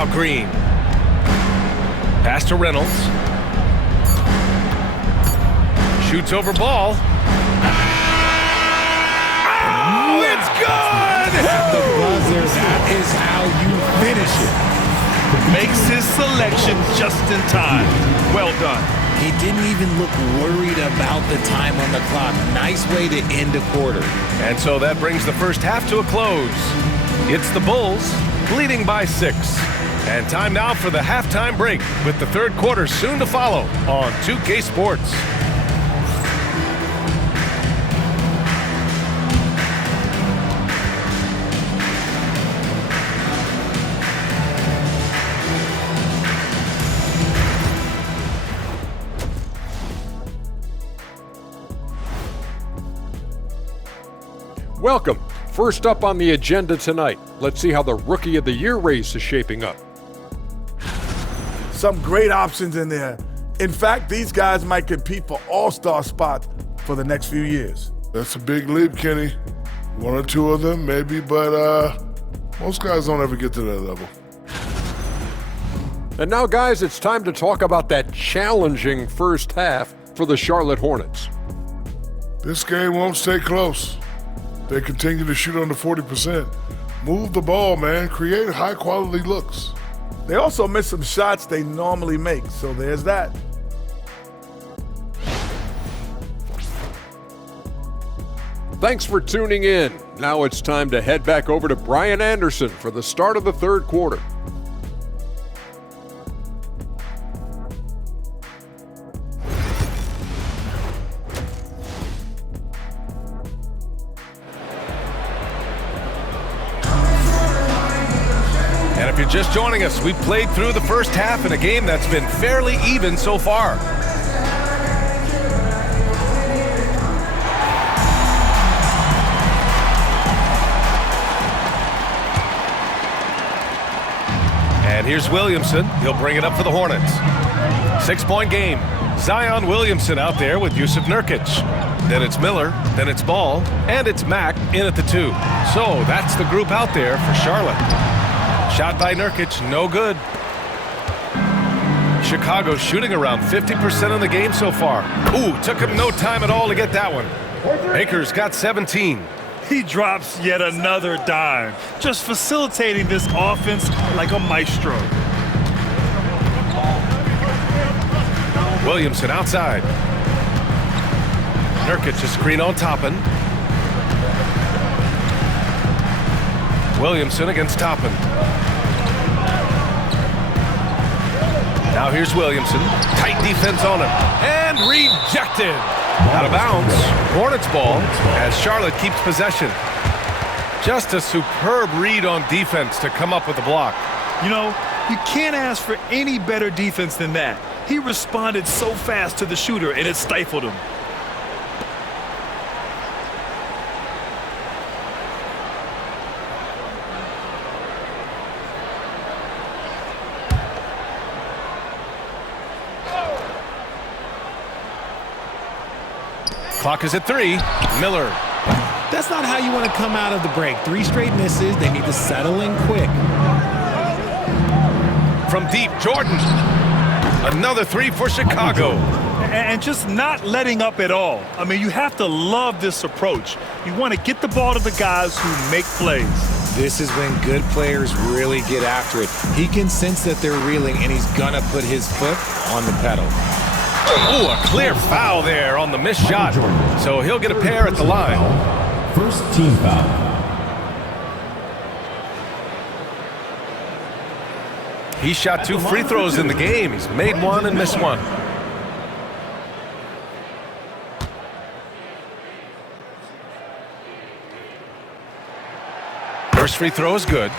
Now Green. Pass to Reynolds. Shoots over ball. Oh, it's good! At the buzzer, that is how you finish it. Makes his selection just in time. Well done. He didn't even look worried about the time on the clock. Nice way to end a quarter. And so that brings the first half to a close. It's the Bulls leading by 6. And time now for the halftime break with the third quarter soon to follow on 2K Sports. Welcome. First up on the agenda tonight, let's see how the Rookie of the Year race is shaping up. Some great options in there. In fact, these guys might compete for all-star spots for the next few years. That's a big leap, Kenny. One or two of them, maybe, but most guys don't ever get to that level. And now, guys, it's time to talk about that challenging first half for the Charlotte Hornets. This game won't stay close. They continue to shoot under 40%. Move the ball, man. Create high-quality looks. They also miss some shots they normally make, so there's that. Thanks for tuning in. Now it's time to head back over to Brian Anderson for the start of the third quarter. And if you're just joining us, we played through the first half in a game that's been fairly even so far. And here's Williamson. He'll bring it up for the Hornets. 6-point game. Zion Williamson out there with Yusuf Nurkic. Then it's Miller, then it's Ball, and it's Mack in at the 2. So that's the group out there for Charlotte. Shot by Nurkic, no good. Chicago shooting around 50% in the game so far. Ooh, took him no time at all to get that one. Baker's got 17. He drops yet another dime, just facilitating this offense like a maestro. Williamson outside. Nurkic a screen on Toppin. Williamson against Toppin. Now here's Williamson. Tight defense on him. And rejected. Out of bounds. Hornets ball as Charlotte keeps possession. Just a superb read on defense to come up with the block. You know, you can't ask for any better defense than that. He responded so fast to the shooter, and it stifled him. Clock is at 3. Miller. That's not how you want to come out of the break. 3 straight misses. They need to settle in quick. From deep, Jordan. Another 3 for Chicago. And just not letting up at all. I mean, you have to love this approach. You want to get the ball to the guys who make plays. This is when good players really get after it. He can sense that they're reeling, and he's going to put his foot on the pedal. Ooh, a clear foul there on the missed shot. So he'll get a pair at the line. First team foul. He shot 2 free throws in the game. He's made 1 and missed 1. First free throw is good.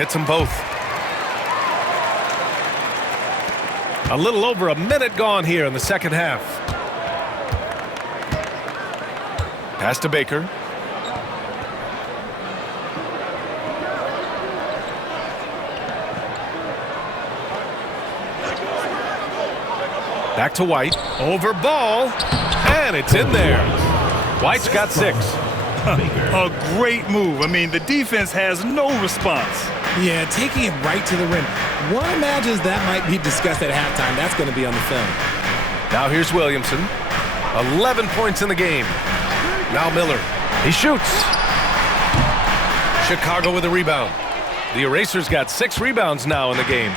hits them both. A little over a minute gone here in the second half. Pass to Baker. Back to White. Over Ball. And it's in there. White's got 6. A great move. I mean, the defense has no response. Yeah, taking it right to the rim. One imagines that might be discussed at halftime. That's going to be on the film. Now here's Williamson. 11 points in the game. Now Miller. He shoots. Chicago with a rebound. The Erasers got 6 rebounds now in the game.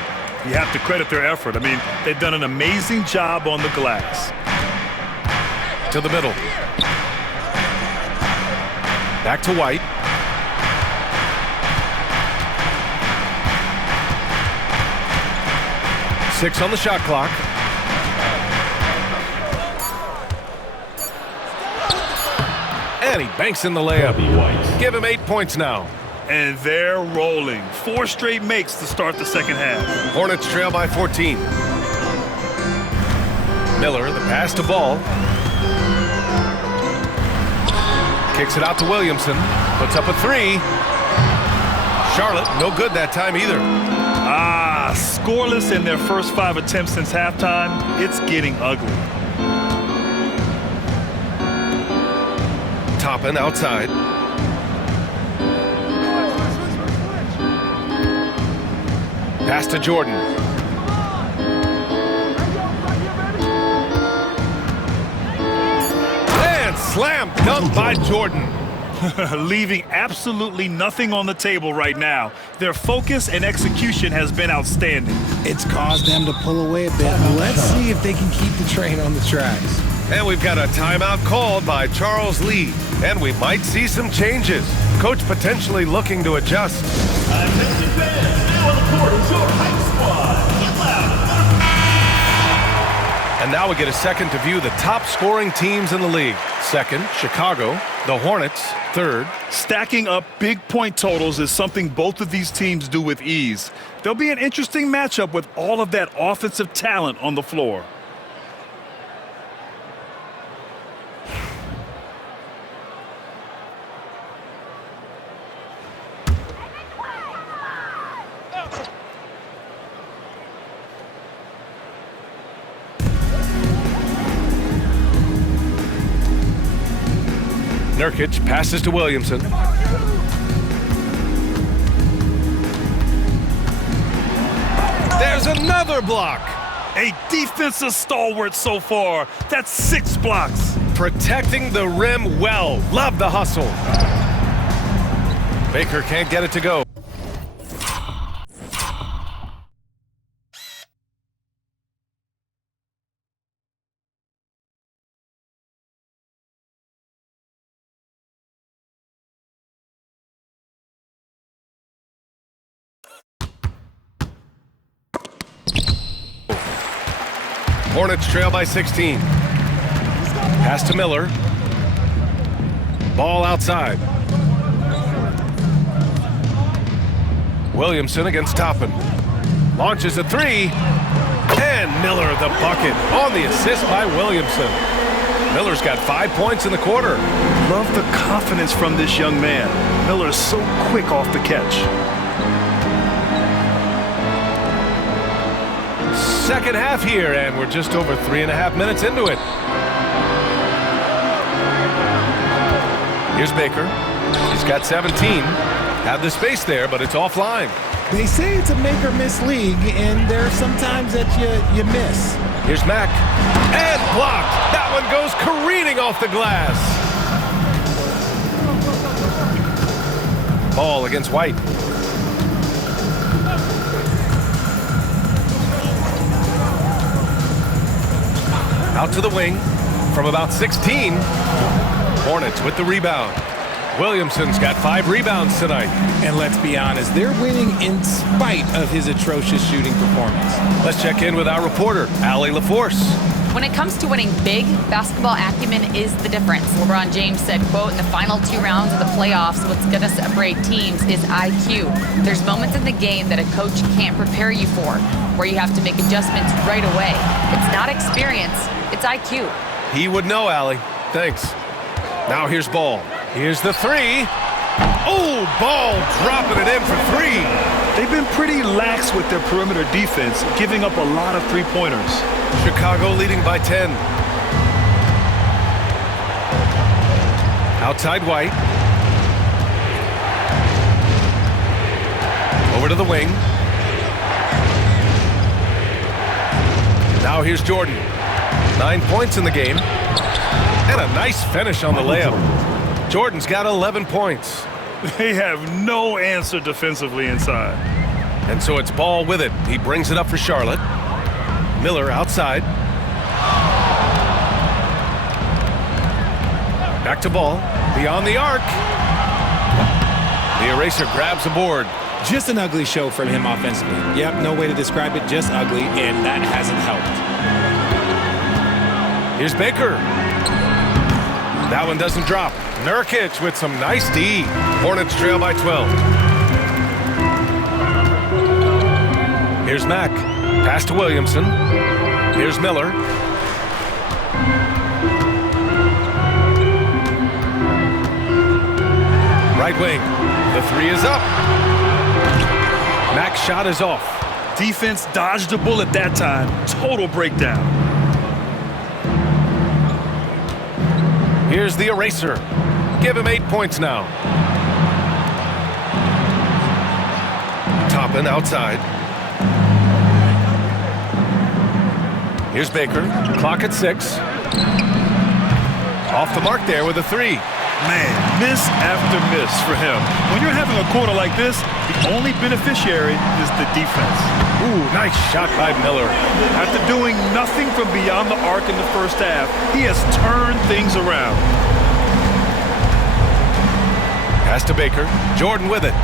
You have to credit their effort. I mean, they've done an amazing job on the glass. To the middle. Back to White. Six on the shot clock. And he banks in the layup. Give him 8 points now. And they're rolling. 4 straight makes to start the second half. Hornets trail by 14. Miller, the pass to Ball. Kicks it out to Williamson. Puts up a 3. Charlotte, no good that time either. Scoreless in their first 5 attempts since halftime. It's getting ugly. Toppin outside. Pass to Jordan. And slam dunk by Jordan. Leaving absolutely nothing on the table right now. Their focus and execution has been outstanding. It's caused them to pull away a bit. Let's see if they can keep the train on the tracks. And we've got a timeout called by Charles Lee. And we might see some changes. Coach potentially looking to adjust. Attention fans, now on the court is your hype squad. Get loud. And now we get a second to view the top scoring teams in the league. Second, Chicago. The Hornets, third. Stacking up big point totals is something both of these teams do with ease. There'll be an interesting matchup with all of that offensive talent on the floor. Nurkic passes to Williamson. There's another block. A defensive stalwart so far. That's 6 blocks. Protecting the rim well. Love the hustle. Baker can't get it to go. Hornets trail by 16. Pass to Miller. Ball outside. Williamson against Toppin. Launches a 3. And Miller the bucket on the assist by Williamson. Miller's got 5 points in the quarter. Love the confidence from this young man. Miller's so quick off the catch. Second half here, and we're just over 3.5 minutes into it. Here's Baker. He's got 17. Had the space there, but it's offline. They say it's a make-or-miss league, and there are some times that you miss. Here's Mack. And blocked. That one goes careening off the glass. Ball against White. Out to the wing from about 16. Hornets with the rebound. Williamson's got 5 rebounds tonight. And let's be honest, they're winning in spite of his atrocious shooting performance. Let's check in with our reporter, Allie LaForce. When it comes to winning big, basketball acumen is the difference. LeBron James said, quote, in the final 2 rounds of the playoffs, what's going to separate teams is IQ. There's moments in the game that a coach can't prepare you for, where you have to make adjustments right away. It's not experience, it's IQ. He would know, Allie. Thanks. Now here's Ball. Here's the 3. Oh, Ball dropping it in for 3. They've been pretty lax with their perimeter defense, giving up a lot of three-pointers. Chicago leading by 10. Outside White. Over to the wing. Now here's Jordan. 9 points in the game. And a nice finish on the layup. Jordan's got 11 points. They have no answer defensively inside. And so it's Ball with it. He brings it up for Charlotte. Miller outside. Back to Ball. Beyond the arc. The eraser grabs the board. Just an ugly show from him offensively. Yep, no way to describe it, just ugly, and that hasn't helped. Here's Baker. That one doesn't drop. Nurkic with some nice D. Hornets trail by 12. Here's Mack. Pass to Williamson. Here's Miller. Right wing. The 3 is up. Mack's shot is off. Defense dodged a bullet that time. Total breakdown. Here's the eraser. Give him 8 points now. Toppin outside. Here's Baker. Clock at 6. Off the mark there with a 3. Man, miss after miss for him. When you're having a quarter like this, the only beneficiary is the defense. Ooh, nice shot by Miller. After doing nothing from beyond the arc in the first half, he has turned things around. Pass to Baker. Jordan with it.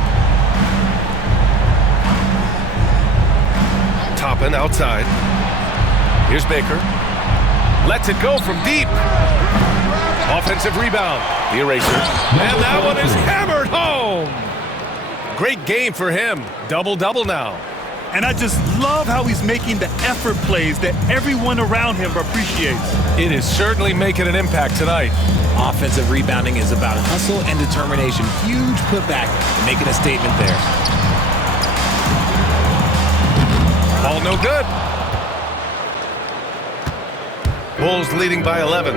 Toppin outside. Here's Baker. Lets it go from deep. Offensive rebound. The eraser. And that one is hammered home. Great game for him. Double-double now. And I just love how he's making the effort plays that everyone around him appreciates. It is certainly making an impact tonight. Offensive rebounding is about hustle and determination. Huge putback and making a statement there. All no good. Bulls leading by 11.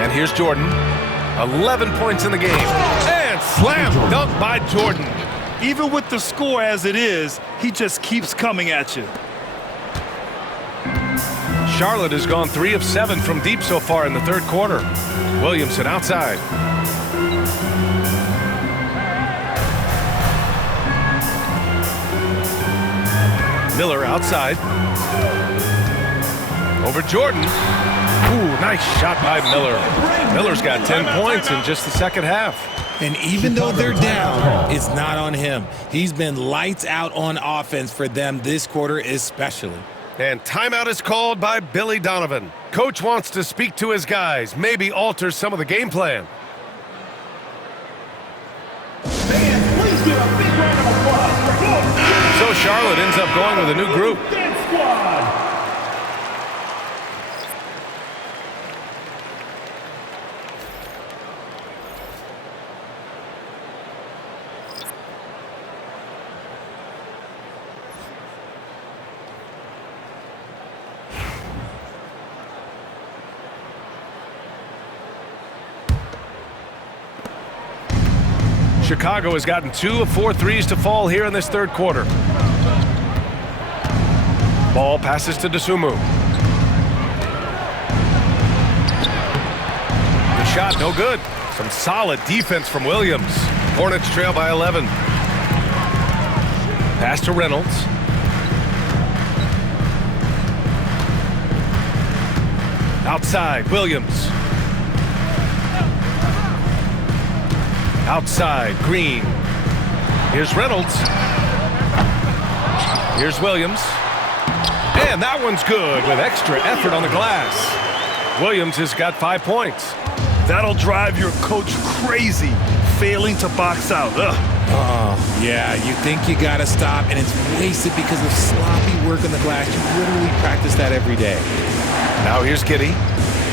And here's Jordan. 11 points in the game. And slam dunk by Jordan. Even with the score as it is, he just keeps coming at you. Charlotte has gone 3 of 7 from deep so far in the third quarter. Williamson outside. Miller outside. Over Jordan. Ooh, nice shot by Miller. Miller's got 10 points in just the second half. And even though they're down, it's not on him. He's been lights out on offense for them this quarter especially. And timeout is called by Billy Donovan. Coach wants to speak to his guys, maybe alter some of the game plan. Fans, please give a big round of applause for both. So Charlotte ends up going with a new group. Dance Squad. Chicago has gotten 2 of 4 threes to fall here in this third quarter. Ball passes to Dosunmu. The shot, no good. Some solid defense from Williams. Hornets trail by 11. Pass to Reynolds. Outside, Williams. Outside, Green. Here's Reynolds. Here's Williams. And that one's good with extra effort on the glass. Williams has got 5 points. That'll drive your coach crazy, failing to box out. Ugh. Oh, yeah, you think you got to stop, and it's wasted because of sloppy work on the glass. You literally practice that every day. Now here's Giddey.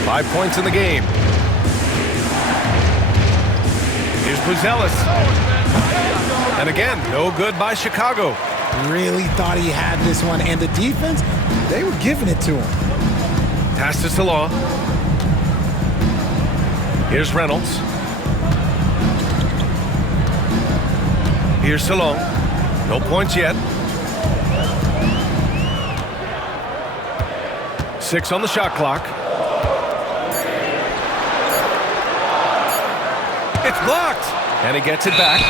5 points in the game. Here's Buzelis. And again, no good by Chicago. Really thought he had this one, and the defense, they were giving it to him. Pass to Salah. Here's Reynolds. Here's Salon. No points yet. 6 on the shot clock. It's blocked. And he gets it back.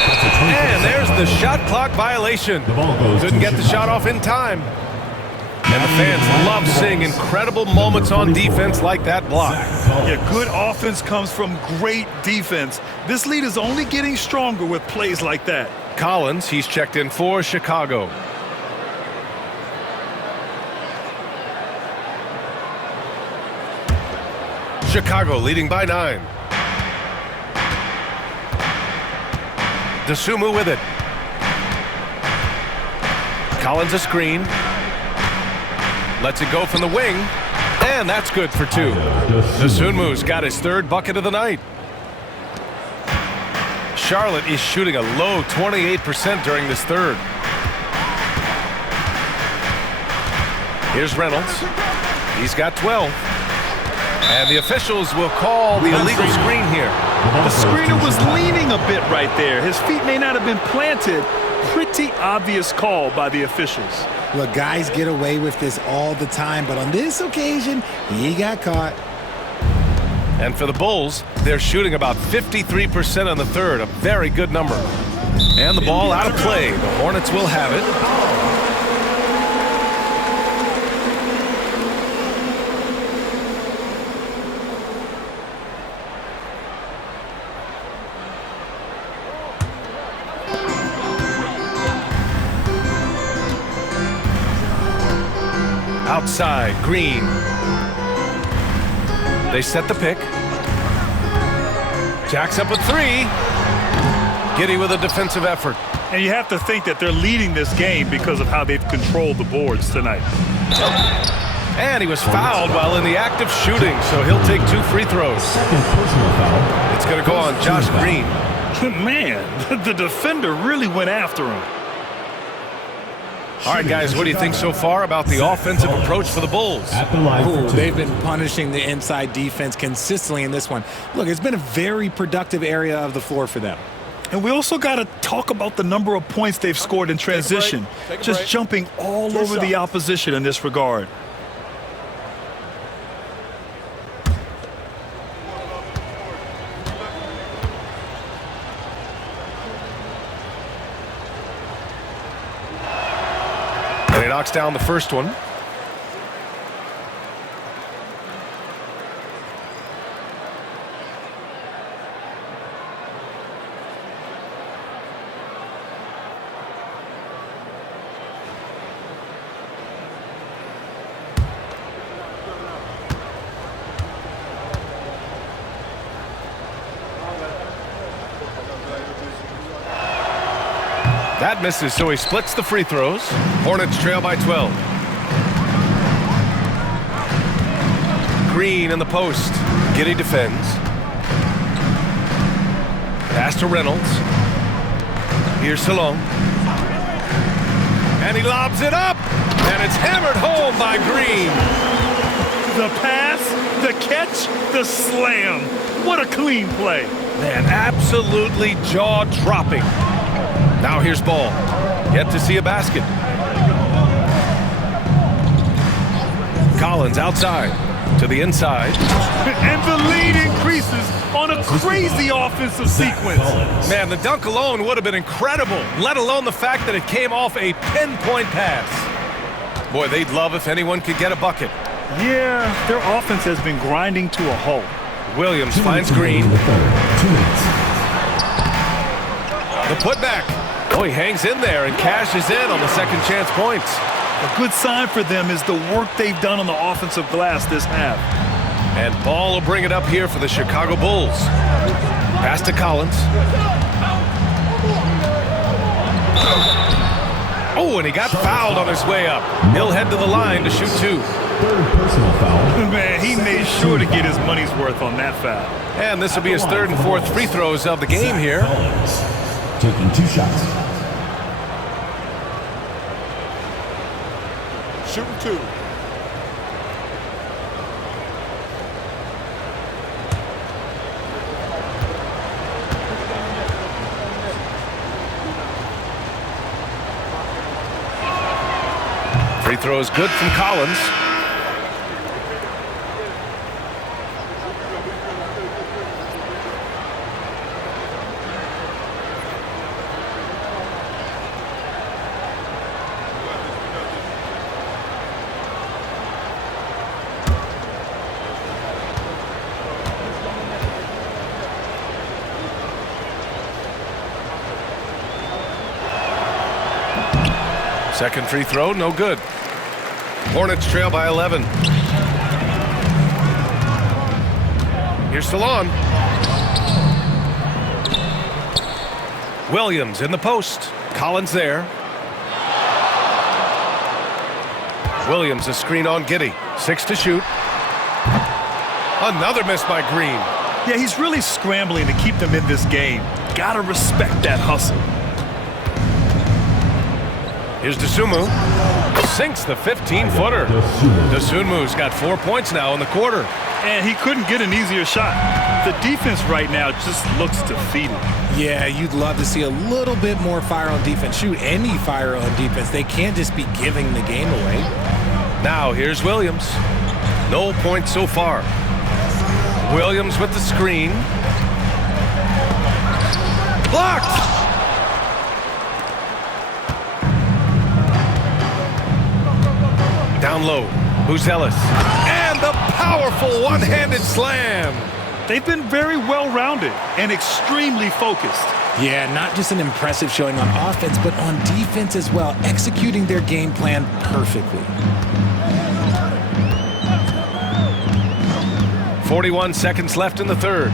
And there's the shot clock violation. Couldn't get the shot off in time. And the fans love seeing incredible moments on defense like that block. Yeah, good offense comes from great defense. This lead is only getting stronger with plays like that. Collins, he's checked in for Chicago. Chicago leading by 9. DeSumo with it. Collins a screen. Lets it go from the wing. And that's good for 2. DeSumo's got his 3rd bucket of the night. Charlotte is shooting a low 28% during this 3rd. Here's Reynolds. He's got 12. And the officials will call the illegal screen here. The screener was leaning a bit right there. His feet may not have been planted. Pretty obvious call by the officials. Look, guys get away with this all the time, but on this occasion, he got caught. And for the Bulls, they're shooting about 53% on the 3rd, a very good number. And the ball out of play. The Hornets will have it. Outside, Green. They set the pick. Jacks up with 3. Giddey with a defensive effort. And you have to think that they're leading this game because of how they've controlled the boards tonight. And he was fouled while in the act of shooting, so he'll take 2 free throws. It's going to go on Josh Green. Man, the defender really went after him. All right, guys, what do you think so far about the offensive approach for the Bulls? Ooh, they've been punishing the inside defense consistently in this one. Look, it's been a very productive area of the floor for them. And we also got to talk about the number of points they've scored in transition. Just jumping all over the opposition in this regard. And he knocks down the first one. That misses, so he splits the free throws. Hornets trail by 12. Green in the post. Giddey defends. Pass to Reynolds. Here's Salon. And he lobs it up. And it's hammered home by Green. The pass, the catch, the slam. What a clean play. Man, absolutely jaw-dropping. Now here's Ball. Yet to see a basket. Collins outside to the inside. And the lead increases on a crazy offensive sequence. Man, the dunk alone would have been incredible, let alone the fact that it came off a pinpoint pass. Boy, they'd love if anyone could get a bucket. Yeah, their offense has been grinding to a halt. Williams finds Green. The putback. Oh, he hangs in there and cashes in on the second chance points. A good sign for them is the work they've done on the offensive glass this half. And Ball will bring it up here for the Chicago Bulls. Pass to Collins. Oh, and he got fouled on his way up. He'll head to the line to shoot 2. Third personal foul. Man, he made sure to get his money's worth on that foul. And this will be his 3rd and 4th free throws of the game here. Taking 2 shots. Shooting 2. Free throw is good from Collins. Second free throw, no good. Hornets trail by 11. Here's Salon. Williams in the post. Collins there. Williams a screen on Giddey. 6 to shoot. Another miss by Green. Yeah, he's really scrambling to keep them in this game. Gotta respect that hustle. Here's Dosunmu. Sinks the 15-footer. Dosunmu's got 4 points now in the quarter. And he couldn't get an easier shot. The defense right now just looks defeated. Yeah, you'd love to see a little bit more fire on defense. Shoot, any fire on defense. They can't just be giving the game away. Now here's Williams. No points so far. Williams with the screen. Blocked! Down low, Buzelis. And the powerful one-handed slam. They've been very well-rounded and extremely focused. Yeah, not just an impressive showing on offense, but on defense as well, executing their game plan perfectly. 41 seconds left in the 3rd.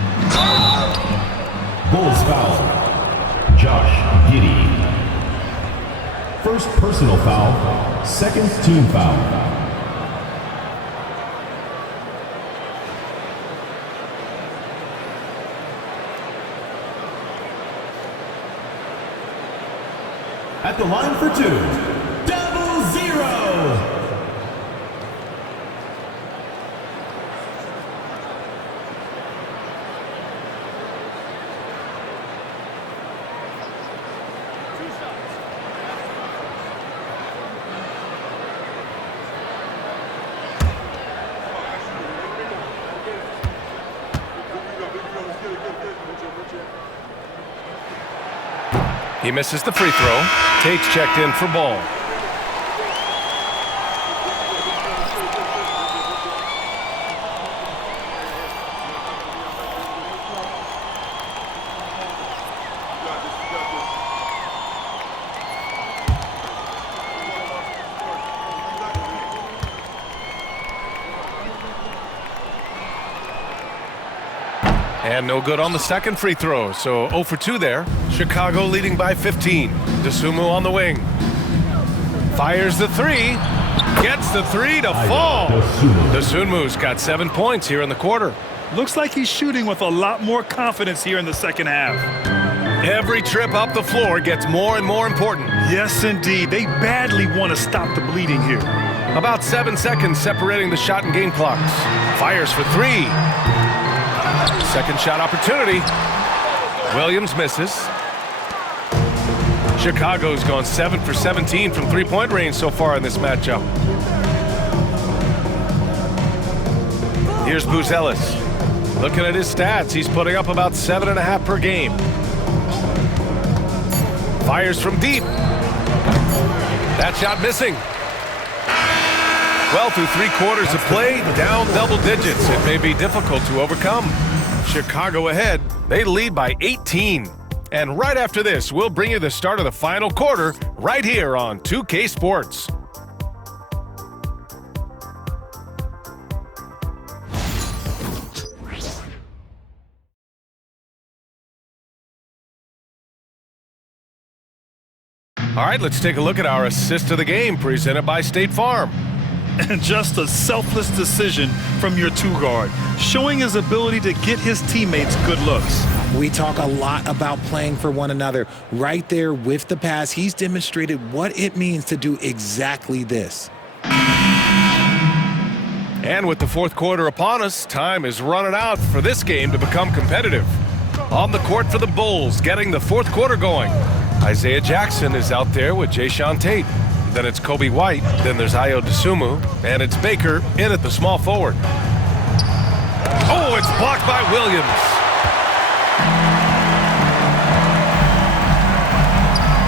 Bulls foul. Josh Giddey. First personal foul. Second team foul. At the line for 2, 0-0. He misses the free throw. Tate's checked in for Ball. And no good on the second free throw, so 0 for 2 there. Chicago leading by 15. Dosunmu on the wing. Fires the 3. Gets the 3 to fall. Dosunmu's got 7 points here in the quarter. Looks like he's shooting with a lot more confidence here in the second half. Every trip up the floor gets more and more important. Yes, indeed. They badly want to stop the bleeding here. About 7 seconds separating the shot and game clocks. Fires for 3. Second shot opportunity. Williams misses. Chicago's gone 7 for 17 from three-point range so far in this matchup. Here's Buzelis. Looking at his stats, he's putting up about 7.5 per game. Fires from deep. That shot missing. Well, through 3 quarters of play, down double digits. It may be difficult to overcome. Chicago ahead. They lead by 18. And right after this, we'll bring you the start of the final quarter right here on 2K Sports. All right, let's take a look at our assist of the game presented by State Farm. And just a selfless decision from your two-guard, showing his ability to get his teammates good looks. We talk a lot about playing for one another. Right there with the pass, he's demonstrated what it means to do exactly this. And with the fourth quarter upon us, time is running out for this game to become competitive. On the court for the Bulls, getting the fourth quarter going. Isaiah Jackson is out there with Jayshawn Tate. Then it's Kobe White, then there's Ayo Dosunmu, and it's Baker in at the small forward. Oh, it's blocked by Williams.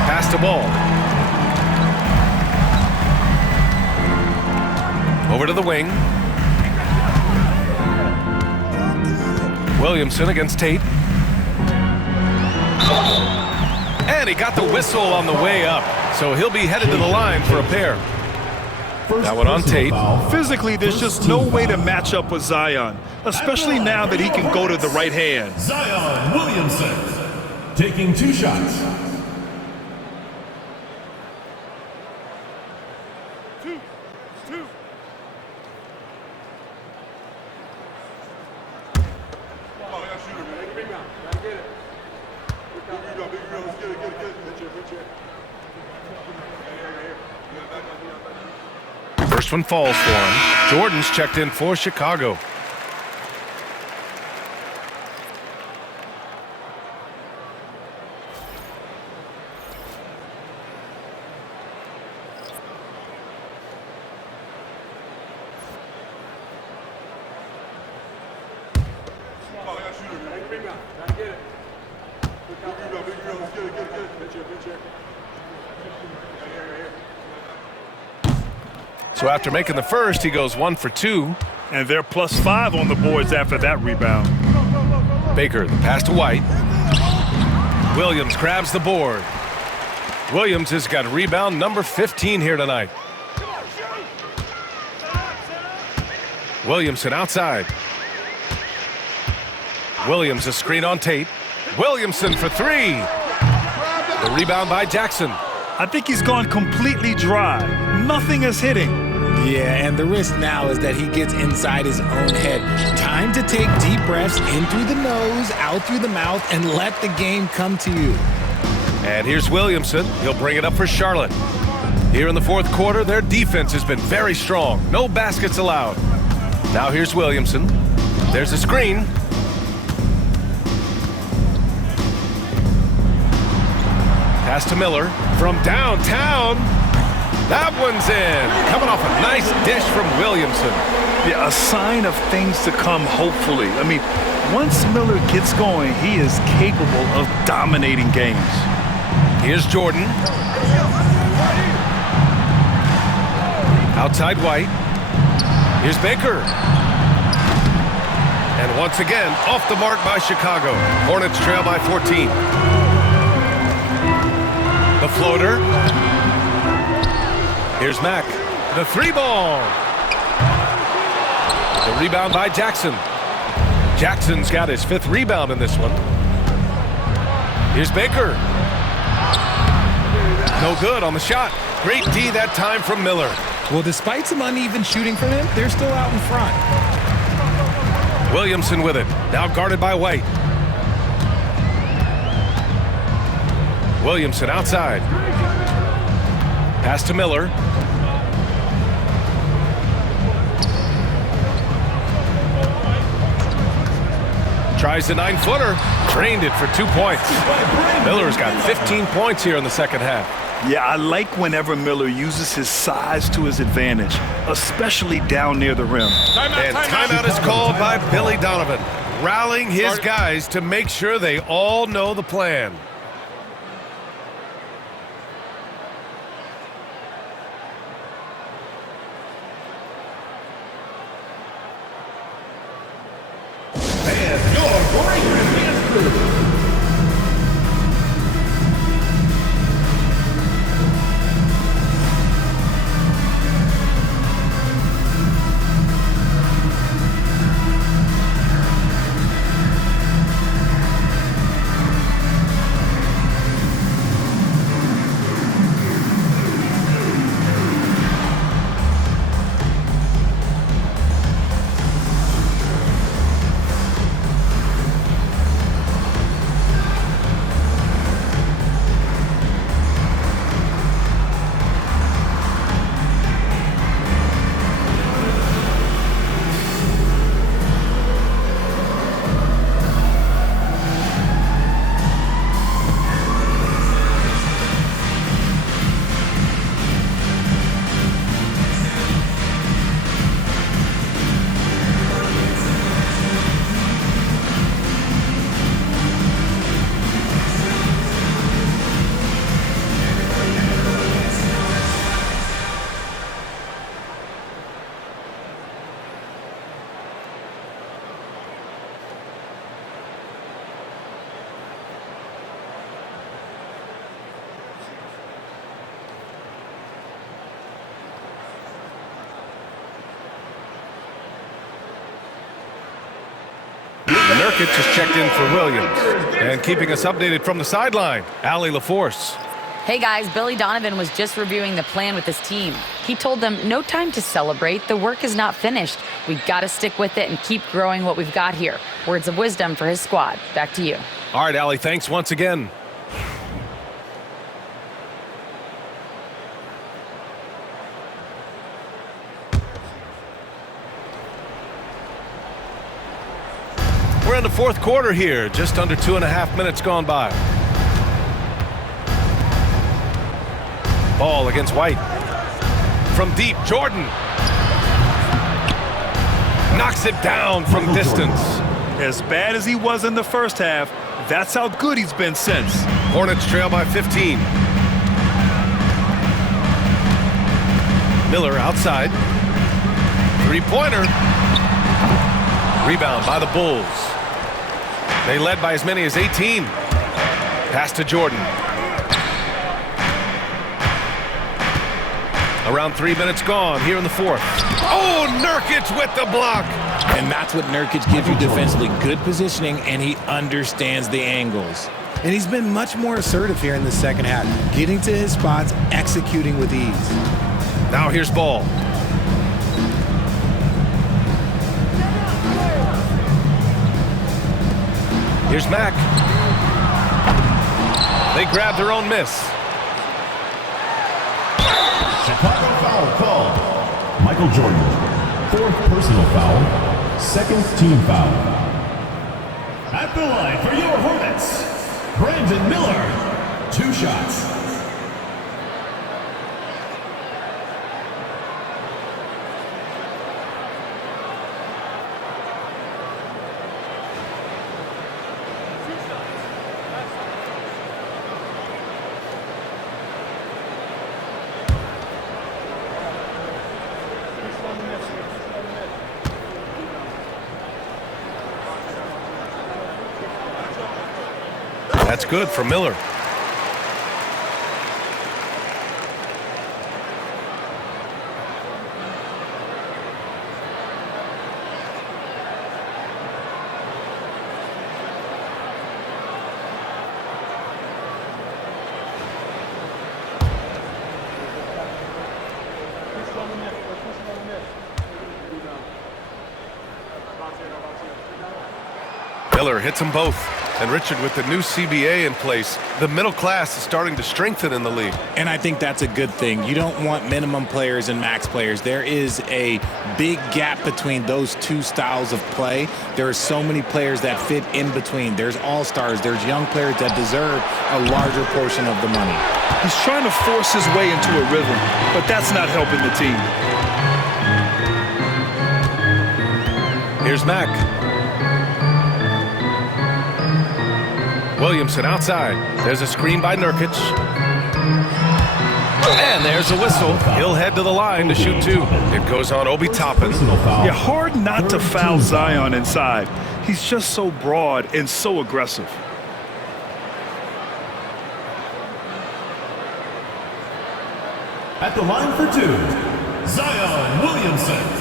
Pass the ball. Over to the wing. Williamson against Tate. And he got the whistle on the way up, so he'll be headed to the line for a pair. That one on Tate. Physically, there's just no way to match up with Zion, especially now that he can go to the right hand. Zion Williamson taking 2 shots. First one falls for him. Jordan's checked in for Chicago. So after making the first, he goes 1 for 2. And they're +5 on the boards after that rebound. Baker, the pass to White. Williams grabs the board. Williams has got rebound number 15 here tonight. Williamson outside. Williams a screen on Tate. Williamson for 3. The rebound by Jackson. I think he's gone completely dry. Nothing is hitting. Yeah, and the risk now is that he gets inside his own head. Time to take deep breaths in through the nose, out through the mouth, and let the game come to you. And here's Williamson. He'll bring it up for Charlotte. Here in the fourth quarter, their defense has been very strong. No baskets allowed. Now here's Williamson. There's a screen. Pass to Miller from downtown. That one's in. Coming off a nice dish from Williamson. Yeah, a sign of things to come, hopefully. I mean, once Miller gets going, he is capable of dominating games. Here's Jordan. Outside White. Here's Baker. And once again, off the mark by Chicago. Hornets trail by 14. The floater. Here's Mack. The 3-ball. The rebound by Jackson. Jackson's got his 5th rebound in this one. Here's Baker. No good on the shot. Great D that time from Miller. Well, despite some uneven shooting from him, they're still out in front. Williamson with it. Now guarded by White. Williamson outside. Pass to Miller. Tries the 9-footer. Drained it for 2 points. Miller's got 15 points here in the second half. Yeah, I like whenever Miller uses his size to his advantage, especially down near the rim. And timeout is called by Billy Donovan, rallying his guys to make sure they all know the plan. Nurkic has checked in for Williams. And keeping us updated from the sideline, Allie LaForce. Hey guys, Billy Donovan was just reviewing the plan with his team. He told them, no time to celebrate. The work is not finished. We've got to stick with it and keep growing what we've got here. Words of wisdom for his squad. Back to you. All right, Allie, thanks once again. We're in the fourth quarter here, just under 2.5 minutes gone by. Ball against White. From deep, Jordan. Knocks it down from distance. As bad as he was in the first half, that's how good he's been since. Hornets trail by 15. Miller outside. Three-pointer. Rebound by the Bulls. They led by as many as 18. Pass to Jordan. Around 3 minutes gone here in the fourth. Oh, Nurkic with the block. And that's what Nurkic gives you defensively. Good positioning, and he understands the angles. And he's been much more assertive here in the second half, getting to his spots, executing with ease. Now here's Ball. Here's Mack. They grab their own miss. Chicago foul called. Michael Jordan, 4th personal foul, 2nd team foul. At the line for your Hornets, Brandon Miller, 2 shots. That's good for Miller. Miller hits them both. And Richard, with the new CBA in place, the middle class is starting to strengthen in the league. And I think that's a good thing. You don't want minimum players and max players. There is a big gap between those two styles of play. There are so many players that fit in between. There's all-stars. There's young players that deserve a larger portion of the money. He's trying to force his way into a rhythm, but that's not helping the team. Here's Mack. Williamson outside. There's a screen by Nurkic. And there's a whistle. He'll head to the line to shoot 2. It goes on Obi Toppin. Yeah, hard not to foul Zion inside. He's just so broad and so aggressive. At the line for 2, Zion Williamson.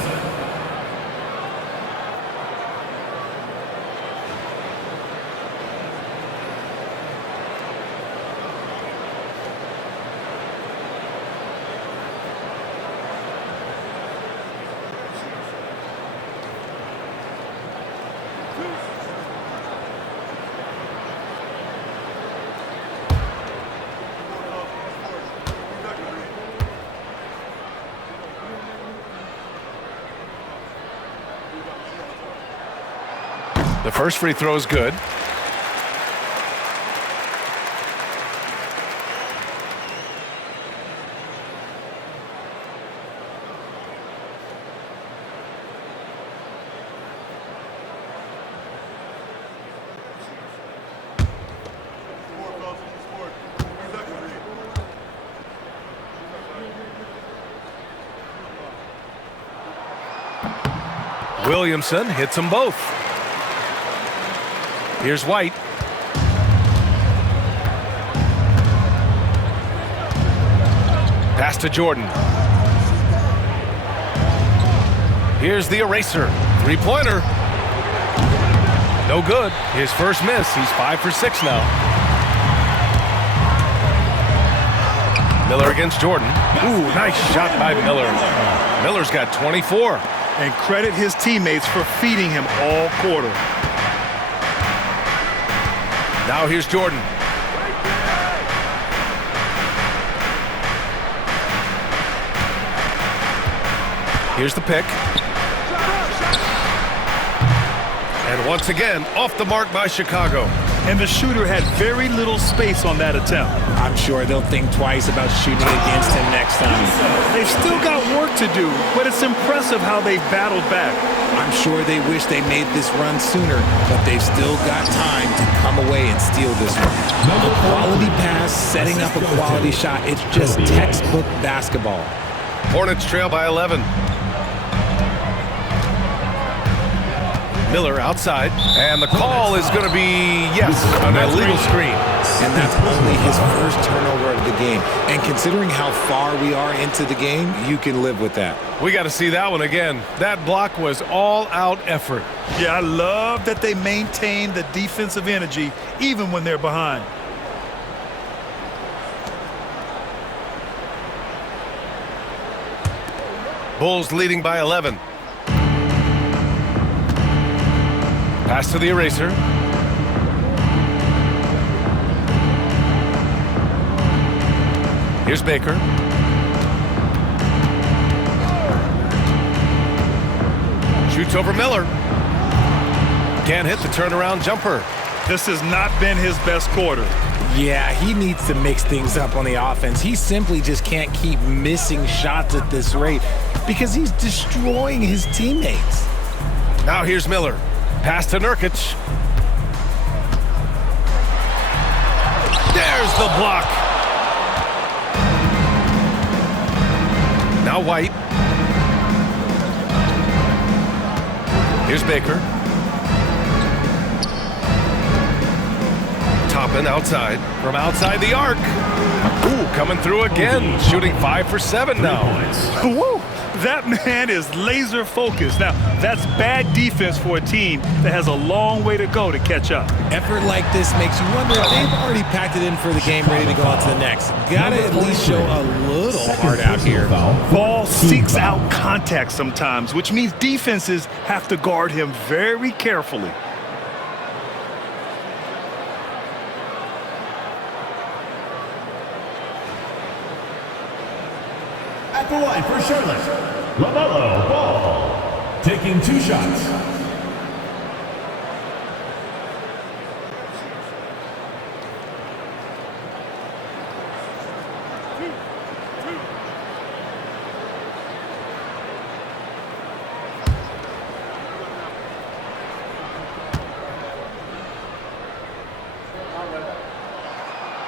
The first free throw is good. Williamson hits them both. Here's White. Pass to Jordan. Here's the eraser. Three-pointer. No good. His first miss. He's 5 for 6 now. Miller against Jordan. Ooh, nice shot by Miller. Miller's got 24. And credit his teammates for feeding him all quarter. Now here's Jordan. Here's the pick. And once again, off the mark by Chicago. And the shooter had very little space on that attempt. I'm sure they'll think twice about shooting against him next time. They've still got work to do, but it's impressive how they battled back. I'm sure they wish they made this run sooner, but they've still got time to come away and steal this one. A quality pass, setting up a quality shot. It's just textbook basketball. Hornets trail by 11. Miller outside, and the call is going to be, yes, an illegal screen. And that's only his first turnover of the game. And considering how far we are into the game, you can live with that. We got to see that one again. That block was all-out effort. Yeah, I love that they maintain the defensive energy even when they're behind. Bulls leading by 11. Pass to the eraser. Here's Baker. Shoots over Miller. Can't hit the turnaround jumper. This has not been his best quarter. Yeah, he needs to mix things up on the offense. He simply just can't keep missing shots at this rate because he's destroying his teammates. Now here's Miller. Pass to Nurkic. There's the block. Now White. Here's Baker. Toppin outside. From outside the arc. Ooh, coming through again. Shooting 5 for 7 now. Woo! That man is laser focused. Now, that's bad defense for a team that has a long way to go to catch up. Effort like this makes you wonder if they've already packed it in for the game, ready to go on to the next. Gotta at least show a little heart out here. Ball seeks out contact sometimes, which means defenses have to guard him very carefully. At the line for Charlotte, LaMelo Ball, taking 2 shots.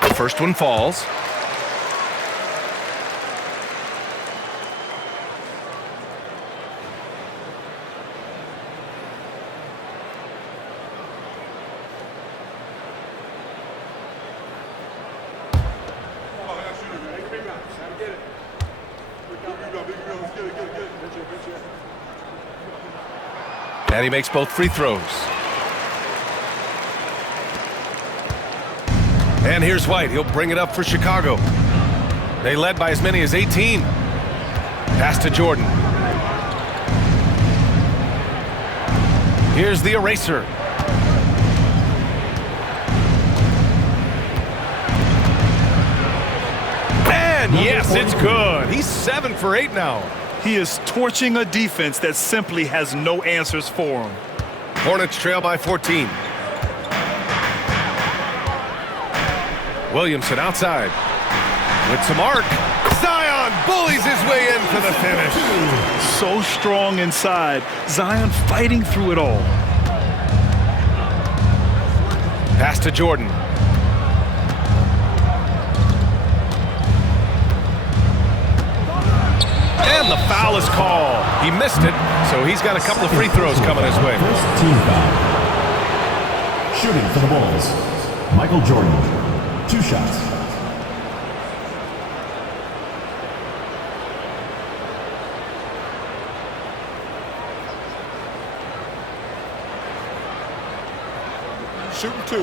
The first one falls. And he makes both free throws. And here's White. He'll bring it up for Chicago. They led by as many as 18. Pass to Jordan. Here's the eraser. And yes, it's good. He's 7 for 8 now. He is torching a defense that simply has no answers for him. Hornets trail by 14. Williamson outside. With some arc. Zion bullies his way in for the finish. So strong inside. Zion fighting through it all. Pass to Jordan. And the foul is called. He missed it, so he's got a couple of free throws coming his way. First team foul. Shooting for the Bulls, Michael Jordan, 2 shots. shooting 2.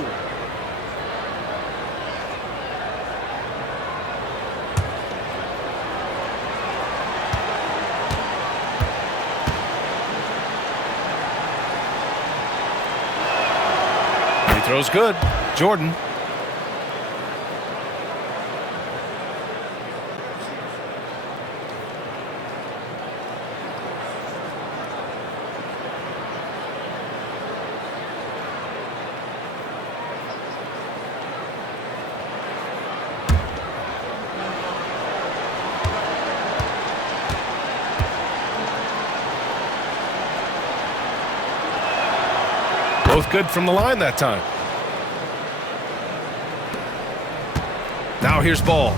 He throws good. Jordan. Both good from the line that time. Now here's Ball.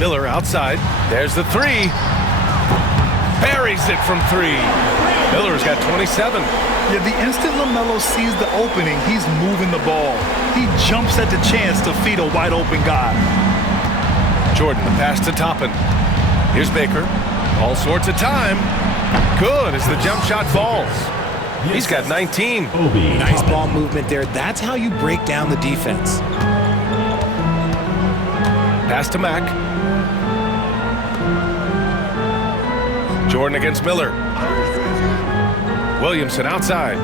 Miller outside. There's the 3. Buries it from 3. Miller's got 27. Yeah, the instant LaMelo sees the opening, he's moving the ball. He jumps at the chance to feed a wide open guy. Jordan, the pass to Toppin. Here's Baker. All sorts of time. Good as the jump shot falls. He's got 19. Nice ball movement there. That's how you break down the defense. Pass to Mack. Jordan against Miller. Williamson outside.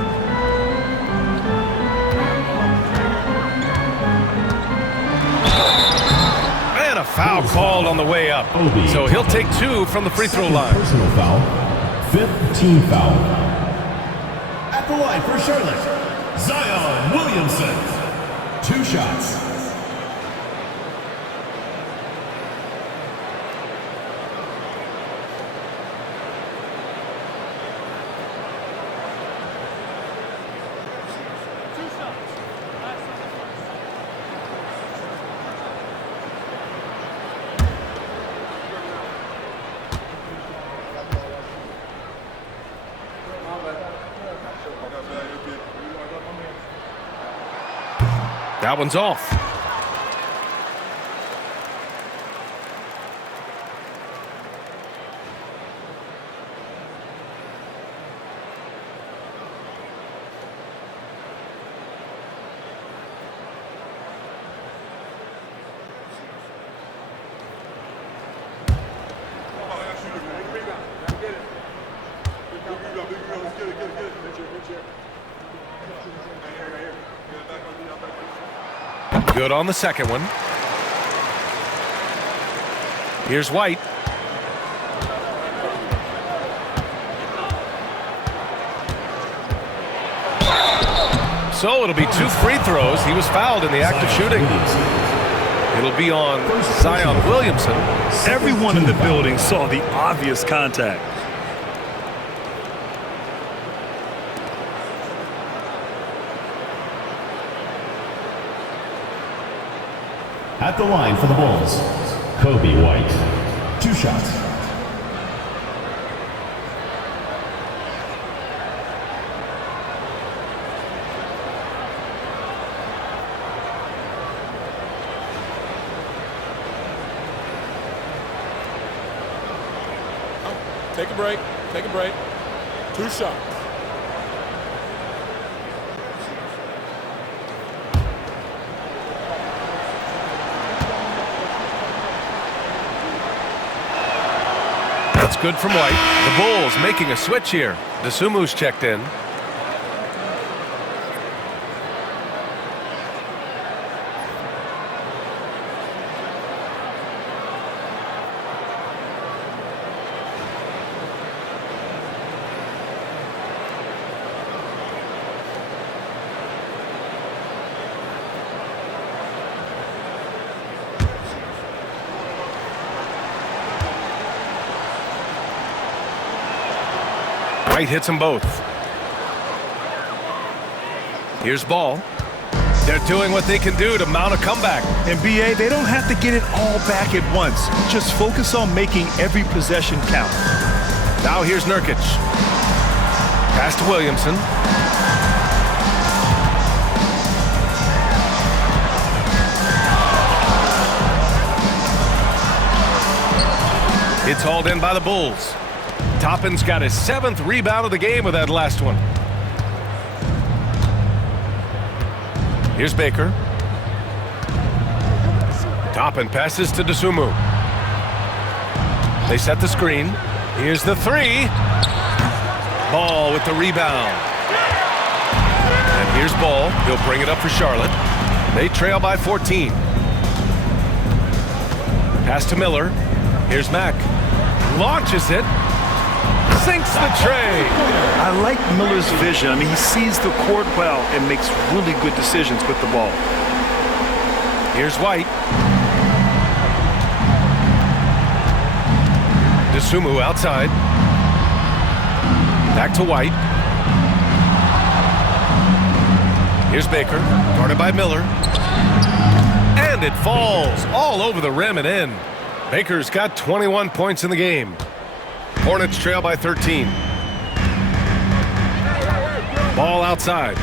And a foul called on the way up. So he'll take 2 from the free throw line. Personal foul. 5th team foul. At the line for Charlotte, Zion Williamson. 2 shots. That one's off. Good on the second one. Here's White. So it'll be 2 free throws. He was fouled in the act of shooting. It'll be on Zion Williamson. Everyone in the building saw the obvious contact. At the line for the Bulls, Kobe White. 2 shots. Take a break. Take a break. 2 shots. That's good from White. The Bulls making a switch here. DeSumu's checked in. White hits them both. Here's Ball. They're doing what they can do to mount a comeback. And BA, they don't have to get it all back at once. Just focus on making every possession count. Now here's Nurkic. Pass to Williamson. It's hauled in by the Bulls. Toppin's got his 7th rebound of the game with that last one. Here's Baker. Toppin passes to Dosunmu. They set the screen. Here's the 3. Ball with the rebound. And here's Ball. He'll bring it up for Charlotte. They trail by 14. Pass to Miller. Here's Mack. Launches it. Sinks the tray. I like Miller's vision. I mean, he sees the court well and makes really good decisions with the ball. Here's White. Dosunmu outside. Back to White. Here's Baker, guarded by Miller. And it falls all over the rim and in. Baker's got 21 points in the game. Hornets trail by 13. Ball outside.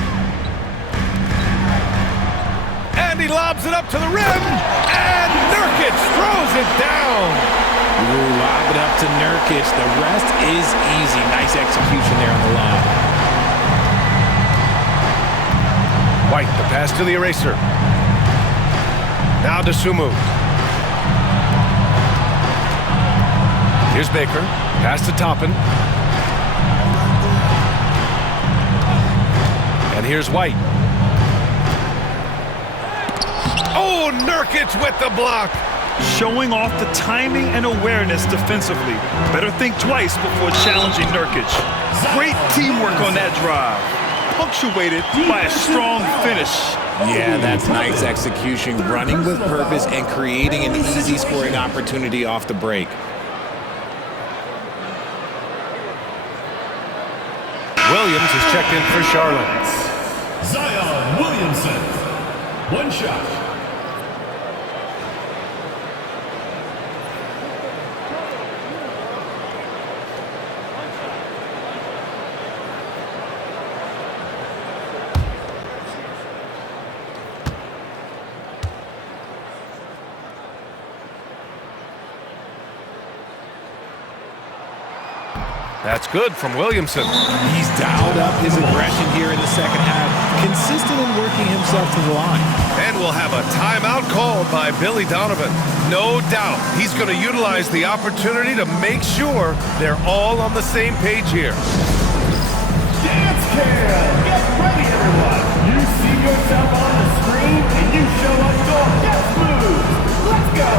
And he lobs it up to the rim. And Nurkic throws it down. Ooh, lob it up to Nurkic. The rest is easy. Nice execution there on the lob. White, the pass to the eraser. Now Dosunmu. Here's Baker. Pass to Toppin. And here's White. Oh, Nurkic with the block. Showing off the timing and awareness defensively. Better think twice before challenging Nurkic. Great teamwork on that drive. Punctuated by a strong finish. Yeah, that's nice execution. Running with purpose and creating an easy scoring opportunity off the break. Williams is checked in for Charlotte. Zion Williamson. 1 shot. That's good from Williamson. He's dialed up his aggression here in the second half, consistent in working himself to the line. And we'll have a timeout called by Billy Donovan. No doubt he's going to utilize the opportunity to make sure they're all on the same page here. Dance cam! Get ready, everyone! You see yourself on the screen and you show us your dance moves. Let's go!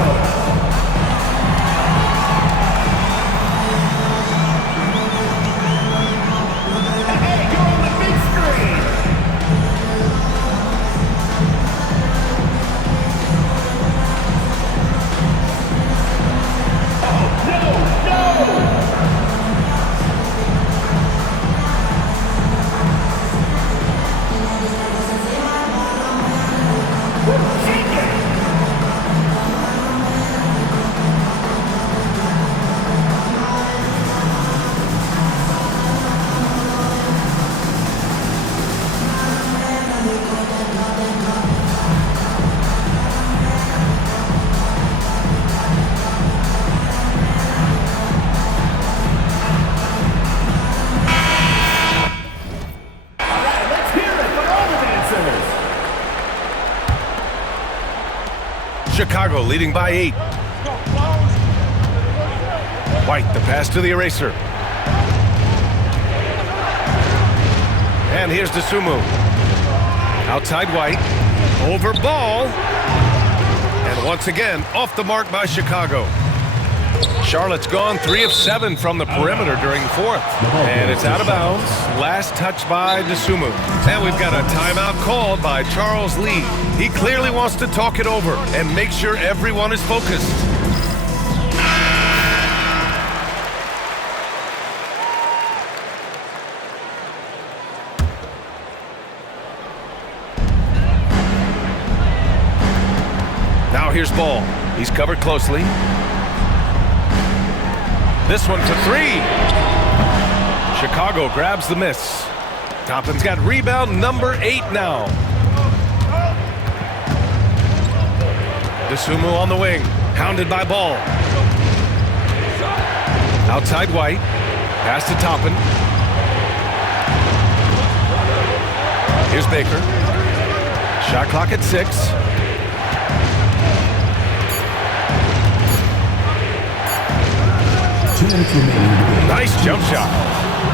Chicago leading by 8. White, the pass to the eraser. And here's Dosunmu. Outside White. Over Ball. And once again, off the mark by Chicago. Charlotte's gone 3 of 7 from the perimeter during 4th. And it's out of bounds. Last touch by Dosunmu. And we've got a timeout called by Charles Lee. He clearly wants to talk it over and make sure everyone is focused. Now here's Ball. He's covered closely. This one for 3. Chicago grabs the miss. Toppin's got rebound number 8 now. Dosunmu on the wing, hounded by Ball. Outside White. Pass to Toppin. Here's Baker. Shot clock at 6. Nice jump shot.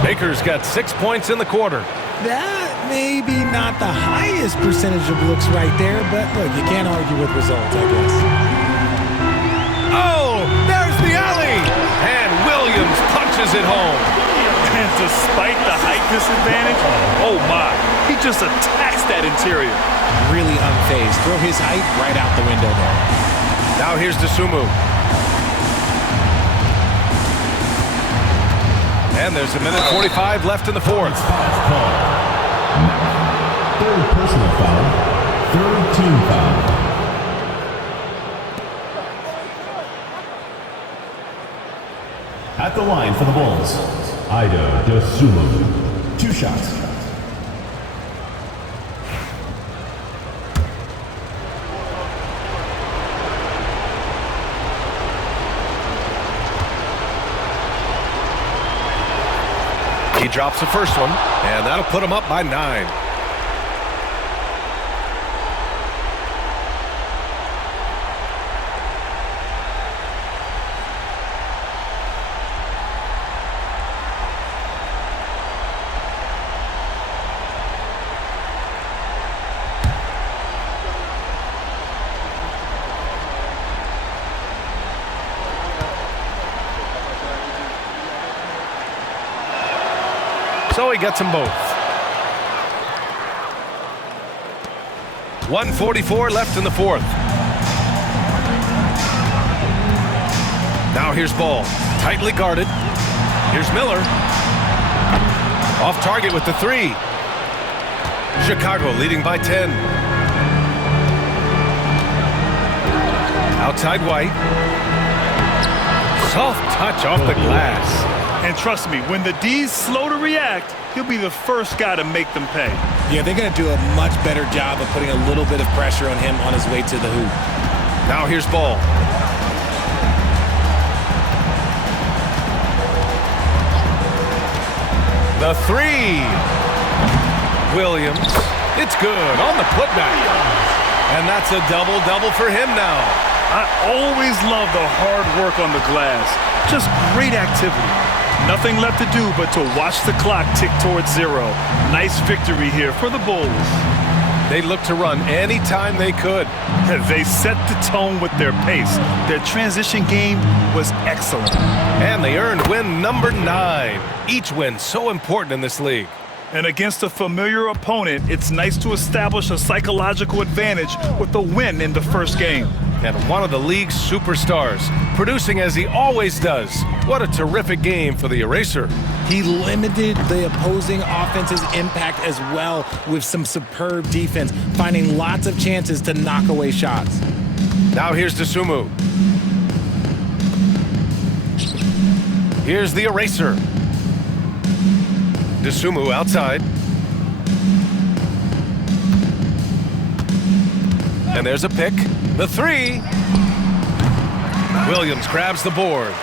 Baker's got 6 points in the quarter. That may be not the highest percentage of looks right there, but look, you can't argue with results, I guess. Oh, there's the alley. And Williams punches it home. And despite the height disadvantage, oh my, he just attacks that interior. Really unfazed. Throw his height right out the window there. Now here's Dosunmu. And there's a minute 45 left in the fourth. Third personal foul. Third team foul. At the line for the Bulls, Ida Dosunmu. 2 shots. He drops the first one, and that'll put him up by 9. So he gets them both. 1:44 left in the fourth. Now here's Ball, tightly guarded. Here's Miller. Off target with the 3. Chicago leading by 10. Outside White. Soft touch off the glass. And trust me, when the D's slow to react, he'll be the first guy to make them pay. Yeah, they're going to do a much better job of putting a little bit of pressure on him on his way to the hoop. Now here's Ball. The 3. Williams. It's good on the putback. And that's a double-double for him now. I always love the hard work on the glass. Just great activity. Nothing left to do but to watch the clock tick towards 0. Nice victory here for the Bulls. They looked to run anytime they could. They set the tone with their pace. Their transition game was excellent. And they earned win number 9. Each win so important in this league. And against a familiar opponent, it's nice to establish a psychological advantage with a win in the first game. And one of the league's superstars, producing as he always does. What a terrific game for the Eraser. He limited the opposing offense's impact as well with some superb defense, finding lots of chances to knock away shots. Now here's Dosunmu. Here's the Eraser. Dosunmu outside. And there's a pick. The 3. Williams grabs the board.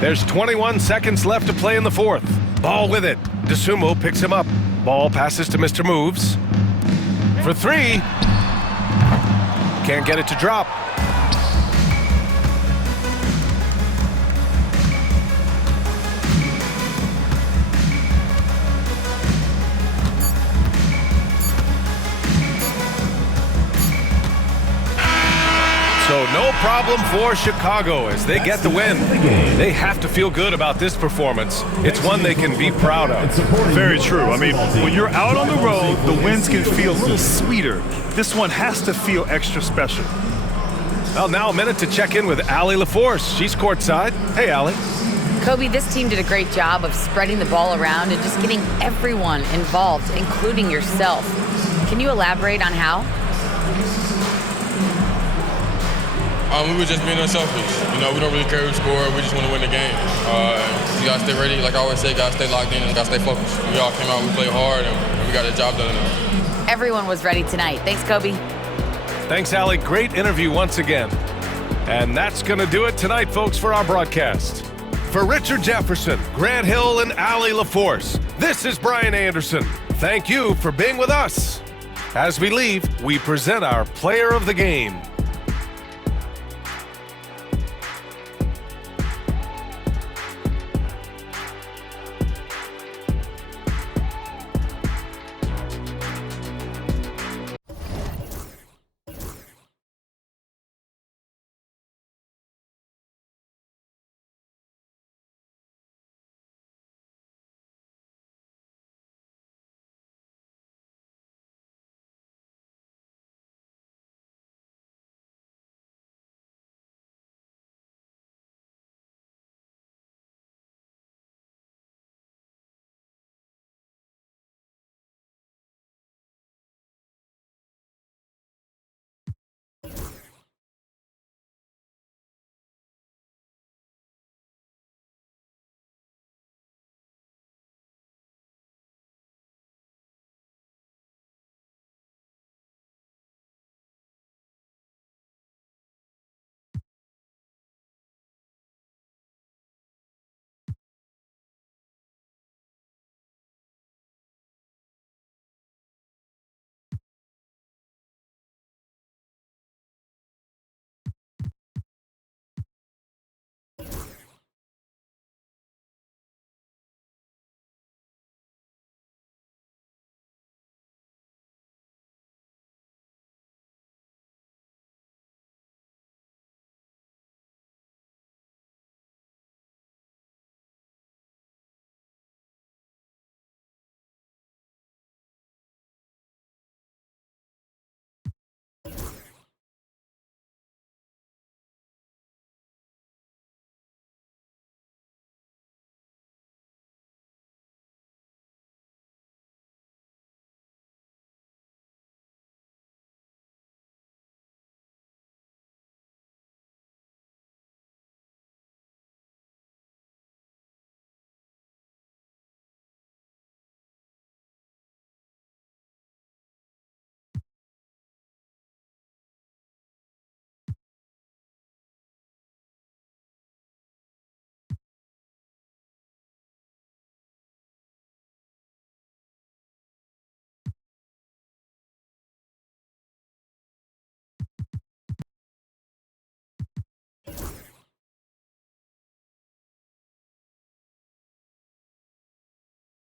There's 21 seconds left to play in the fourth. Ball with it. Dosunmu picks him up. Ball passes to Mr. Moves. For 3. Can't get it to drop. So no problem for Chicago as they get the win. They have to feel good about this performance. It's one they can be proud of. Very true. I mean, when you're out on the road, the wins can feel a little sweeter. This one has to feel extra special. Well, now a minute to check in with Allie LaForce. She's courtside. Hey, Allie. Kobe, this team did a great job of spreading the ball around and just getting everyone involved, including yourself. Can you elaborate on how? We were just being unselfish. You know, we don't really care who scored. We just want to win the game. You got to stay ready. Like I always say, got to stay locked in and got to stay focused. We all came out, we played hard, and we got the job done Everyone was ready tonight. Thanks, Kobe. Thanks, Allie. Great interview once again. And that's going to do it tonight, folks, for our broadcast. For Richard Jefferson, Grant Hill, and Allie LaForce, this is Brian Anderson. Thank you for being with us. As we leave, we present our player of the game.